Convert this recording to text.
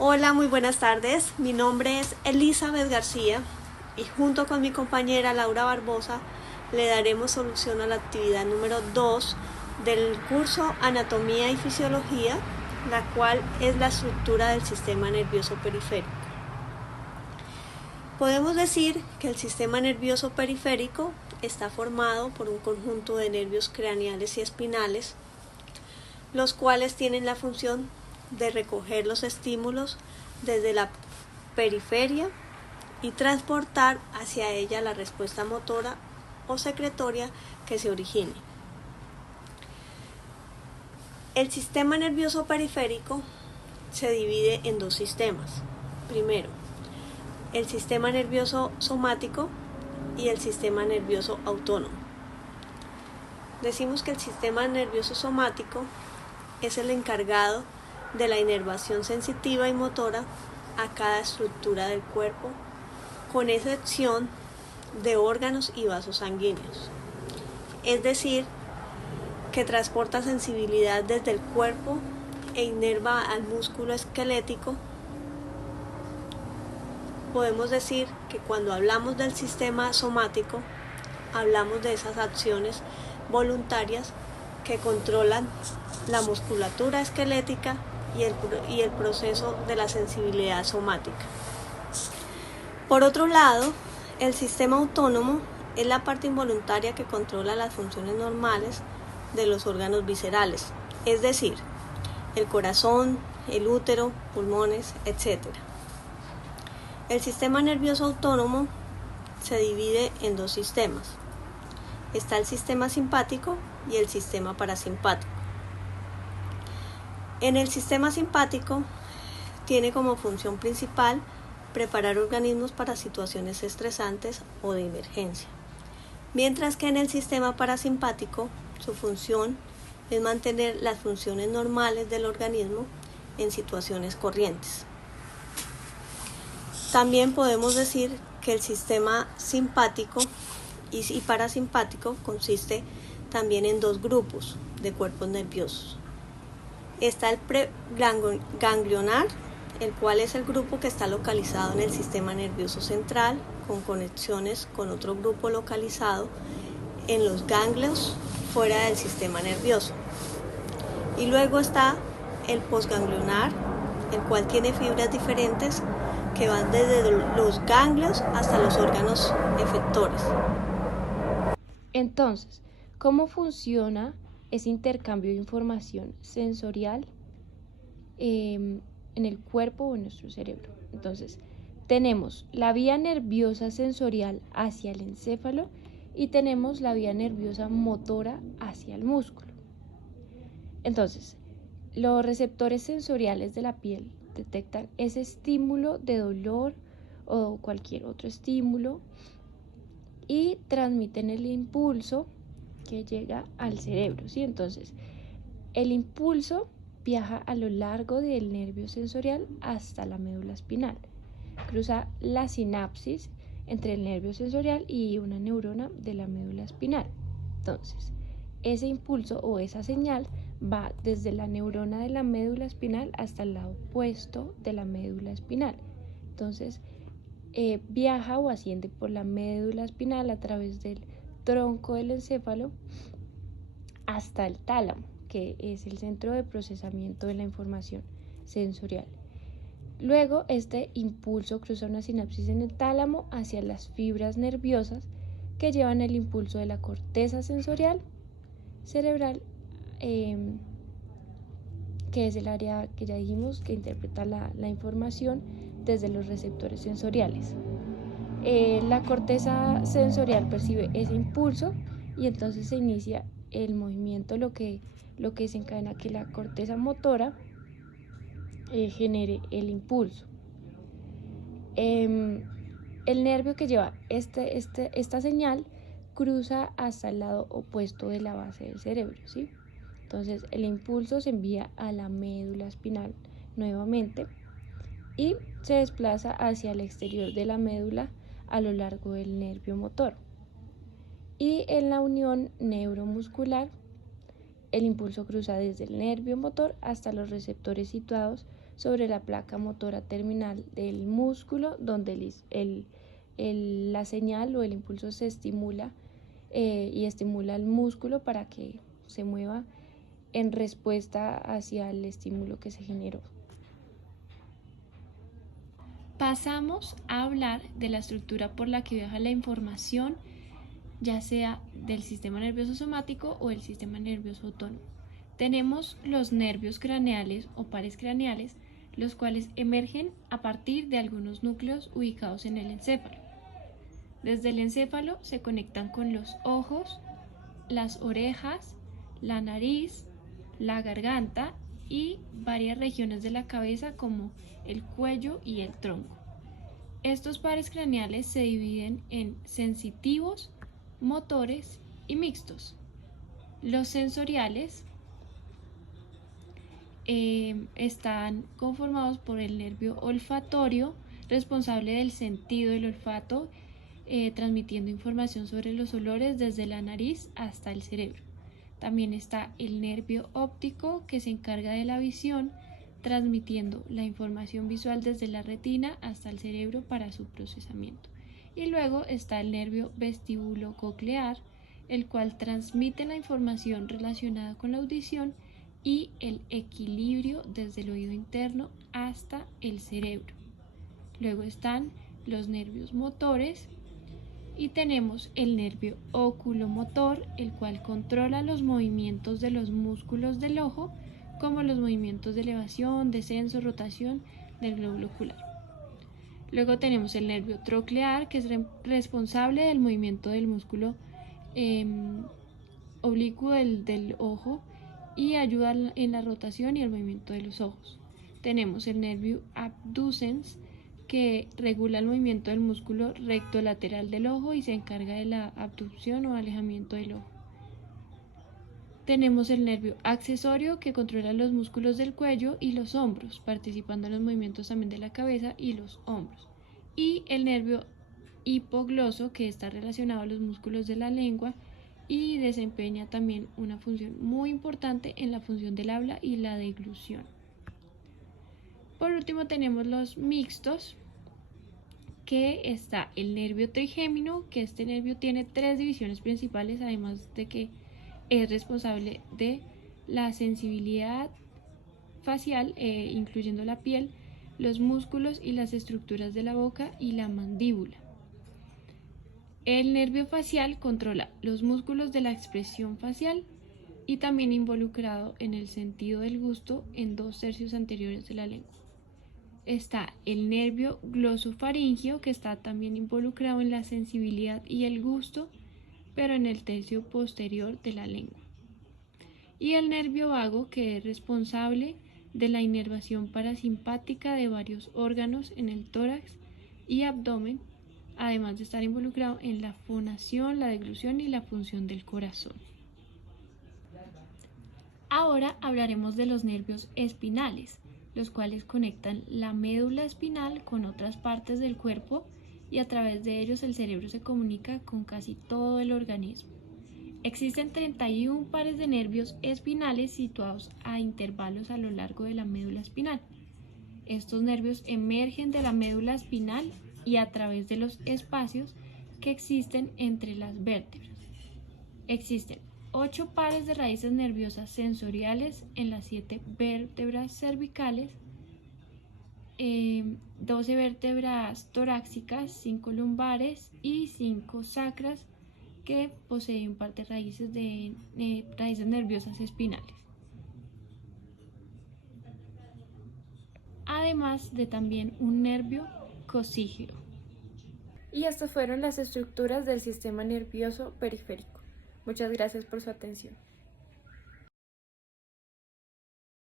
Hola, muy buenas tardes. Mi nombre es Elizabeth García y junto con mi compañera Laura Barbosa le daremos solución a la actividad número 2 del curso Anatomía y Fisiología, la cual es la estructura del sistema nervioso periférico. Podemos decir que el sistema nervioso periférico está formado por un conjunto de nervios craneales y espinales, los cuales tienen la función de recoger los estímulos desde la periferia y transportar hacia ella la respuesta motora o secretoria que se origine. El sistema nervioso periférico se divide en dos sistemas. Primero, el sistema nervioso somático y el sistema nervioso autónomo. Decimos que el sistema nervioso somático es el encargado de la inervación sensitiva y motora a cada estructura del cuerpo, con excepción de órganos y vasos sanguíneos. Es decir, que transporta sensibilidad desde el cuerpo e inerva al músculo esquelético. Podemos decir que cuando hablamos del sistema somático, hablamos de esas acciones voluntarias que controlan la musculatura esquelética y el proceso de la sensibilidad somática. Por otro lado, el sistema autónomo es la parte involuntaria que controla las funciones normales de los órganos viscerales, es decir, el corazón, el útero, pulmones, etc. El sistema nervioso autónomo se divide en dos sistemas. Está el sistema simpático y el sistema parasimpático. En el sistema simpático tiene como función principal preparar organismos para situaciones estresantes o de emergencia, mientras que en el sistema parasimpático su función es mantener las funciones normales del organismo en situaciones corrientes. También podemos decir que el sistema simpático y parasimpático consiste también en dos grupos de cuerpos nerviosos. Está el preganglionar, el cual es el grupo que está localizado en el sistema nervioso central, con conexiones con otro grupo localizado en los ganglios fuera del sistema nervioso. Y luego está el posganglionar, el cual tiene fibras diferentes que van desde los ganglios hasta los órganos efectores. Entonces, ¿cómo funciona ese intercambio de información sensorial en el cuerpo o en nuestro cerebro? Entonces, tenemos la vía nerviosa sensorial hacia el encéfalo y tenemos la vía nerviosa motora hacia el músculo. Entonces, los receptores sensoriales de la piel detectan ese estímulo de dolor o cualquier otro estímulo y transmiten el impulso que llega al cerebro, ¿sí? Entonces, el impulso viaja a lo largo del nervio sensorial hasta la médula espinal. Cruza la sinapsis entre el nervio sensorial y una neurona de la médula espinal. Entonces, ese impulso o esa señal va desde la neurona de la médula espinal hasta el lado opuesto de la médula espinal. Entonces, viaja o asciende por la médula espinal a través del tronco del encéfalo hasta el tálamo, que es el centro de procesamiento de la información sensorial. Luego, este impulso cruza una sinapsis en el tálamo hacia las fibras nerviosas que llevan el impulso de la corteza sensorial cerebral, que es el área que ya dijimos que interpreta la información desde los receptores sensoriales. La corteza sensorial percibe ese impulso y entonces se inicia el movimiento, lo que desencadena que la corteza motora genere el impulso. El nervio que lleva esta señal cruza hasta el lado opuesto de la base del cerebro, ¿sí? Entonces el impulso se envía a la médula espinal nuevamente y se desplaza hacia el exterior de la médula a lo largo del nervio motor. Y en la unión neuromuscular El impulso cruza desde el nervio motor hasta los receptores situados sobre la placa motora terminal del músculo, donde la señal o el impulso se estimula y estimula el músculo para que se mueva en respuesta hacia el estímulo que se generó. Pasamos a hablar de la estructura por la que viaja la información, ya sea del sistema nervioso somático o el sistema nervioso autónomo. Tenemos los nervios craneales o pares craneales, los cuales emergen a partir de algunos núcleos ubicados en el encéfalo. Desde el encéfalo se conectan con los ojos, las orejas, la nariz, la garganta y varias regiones de la cabeza como el cuello y el tronco. Estos pares craneales se dividen en sensitivos, motores y mixtos. Los sensoriales están conformados por el nervio olfatorio, responsable del sentido del olfato, transmitiendo información sobre los olores desde la nariz hasta el cerebro. También está el nervio óptico, que se encarga de la visión, transmitiendo la información visual desde la retina hasta el cerebro para su procesamiento. Y luego está el nervio vestíbulo-coclear, el cual transmite la información relacionada con la audición y el equilibrio desde el oído interno hasta el cerebro. Luego están los nervios motores y tenemos el nervio oculomotor, el cual controla los movimientos de los músculos del ojo, como los movimientos de elevación, descenso, rotación del glóbulo ocular. Luego tenemos el nervio troclear, que es responsable del movimiento del músculo oblicuo del ojo y ayuda en la rotación y el movimiento de los ojos. Tenemos el nervio abducens, que regula el movimiento del músculo recto lateral del ojo y se encarga de la abducción o alejamiento del ojo. Tenemos el nervio accesorio, que controla los músculos del cuello y los hombros, participando en los movimientos también de la cabeza y los hombros. Y el nervio hipogloso, que está relacionado a los músculos de la lengua y desempeña también una función muy importante en la función del habla y la deglución. Por último tenemos los mixtos, que está el nervio trigémino, que este nervio tiene 3 divisiones principales, además de que es responsable de la sensibilidad facial, incluyendo la piel, los músculos y las estructuras de la boca y la mandíbula. El nervio facial controla los músculos de la expresión facial y también involucrado en el sentido del gusto en 2 tercios anteriores de la lengua. Está el nervio glosofaríngeo, que está también involucrado en la sensibilidad y el gusto, pero en el tercio posterior de la lengua. Y el nervio vago, que es responsable de la inervación parasimpática de varios órganos en el tórax y abdomen, además de estar involucrado en la fonación, la deglución y la función del corazón. Ahora hablaremos de los nervios espinales, los cuales conectan la médula espinal con otras partes del cuerpo y a través de ellos el cerebro se comunica con casi todo el organismo. Existen 31 pares de nervios espinales situados a intervalos a lo largo de la médula espinal. Estos nervios emergen de la médula espinal y a través de los espacios que existen entre las vértebras. Existen 8 pares de raíces nerviosas sensoriales en las 7 vértebras cervicales, 12 vértebras torácicas, 5 lumbares y 5 sacras, que poseen parte raíces nerviosas espinales. Además de también un nervio cosígeo. Y estas fueron las estructuras del sistema nervioso periférico. Muchas gracias por su atención.